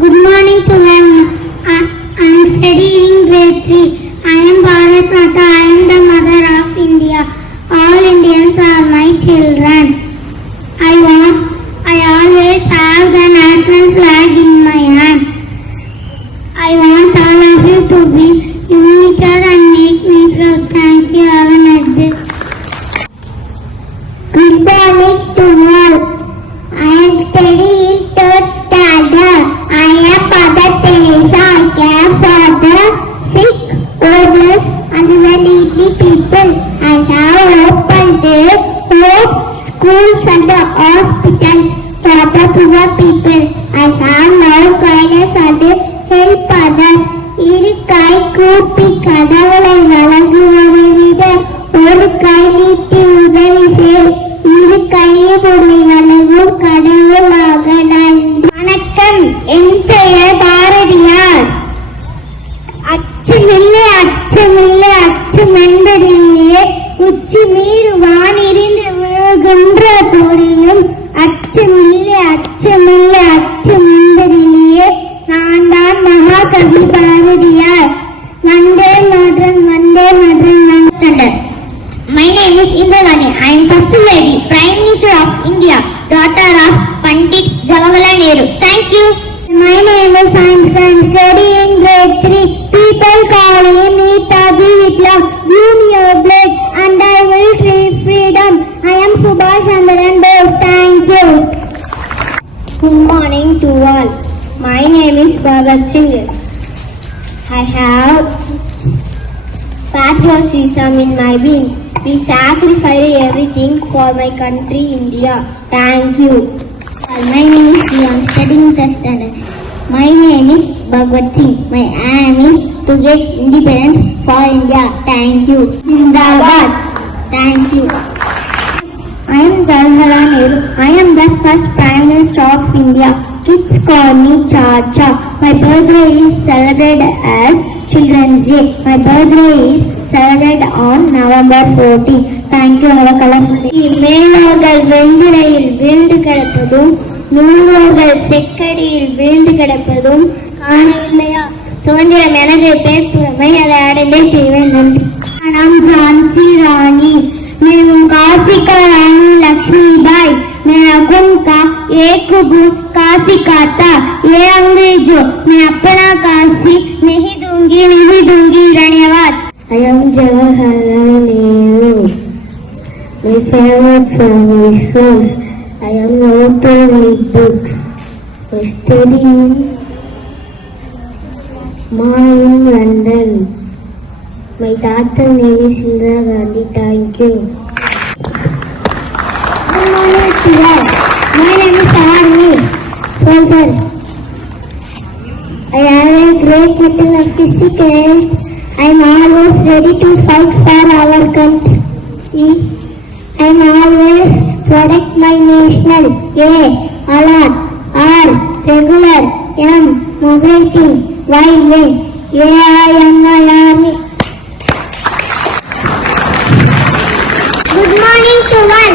Good morning to them. I am studying grade 3. I am Bharat Mata. I am the mother of India. All Indians are my children. I always have the national flag in my hand. I want all of you to be united and make me proud. Thank you. Have a nice day. Good morning to all. I am studying third standard. I am Mother Teresa. I care for the sick, homeless and the needy people. I have opened hope schools and the hospitals for the poor people. I have love, kindness and help others. இரு கை கூப்பி கடவுளை வழங்குவதை விட ஒரு கை நீட்டி உதவி செய். இரு கையை உன்னை வழங்கும் கடவுளாக நான். வணக்கம், என் பெயர் பாரதியார். அச்சமில்லை அச்சமில்லை அச்சமென்பதிலேயே உச்சி மீது வானிருந்து விழுகின்ற போதிலும் அச்சமில்லை அச்சமில்லை அச்சமென்பதிலேயே நான் தான் Mahakavi Bharathiyar. Vande Mataram Vande Mataram. Standard. My name is Indravani. I am First Lady, Prime Minister of India, daughter of Pandit Jawaharlal Nehru. Thank you. My name is Science. I am studying grade 3. People call me Netaji Viplav. Give me your blood and I will free freedom. I am Subhash Chandra Bose. Thank you. Good morning to all. My name is Bhagat Singh. I have patriotism in my being. We sacrifice everything for my country, India. Thank you. My name is Priya. I am studying the standard. My name is Bhagwat Singh. My aim is to get independence for India. Thank you. Zindabad. Thank you. I am Jawaharlal Nehru. I am the first Prime Minister of India. Kids call me Chacha. My birthday is celebrated as Children's Day. My birthday is celebrated on November 14. Thank you. Have a colorful day. மேலோர்கள் வெஞ்சிலையில் வீழ்ந்து கிடப்பதும் நூலோர்கள் செக்கடியில் வீழ்ந்து கிடப்பதும் காணவில்லையா? சுதந்திரம் எனக்கு பேர்ப்புறமை, அதை அடைந்தே தீர்வேன். நன்றி. நாம் ஜான்சி ராணி. मैं हूँ काशी का रानी लक्ष्मीबाई. मैं अगुनका एक गुण काशी का था. ये अंग्रेजों मैं अपना काशी नहीं दूंगी धन्यवाद. I am Jawaharlal Nehru. My favorite film is shows. I am known to read books. I study in London. My daughter name is Indira Gandhi. Thank you. Good morning to all. My name is Armi Swalter. I have a great mental of physical. I am always ready to fight for our country. I am always protect my national. A. Alert. R. Regular. M. Mobility. Y. N. Army. Good morning to all.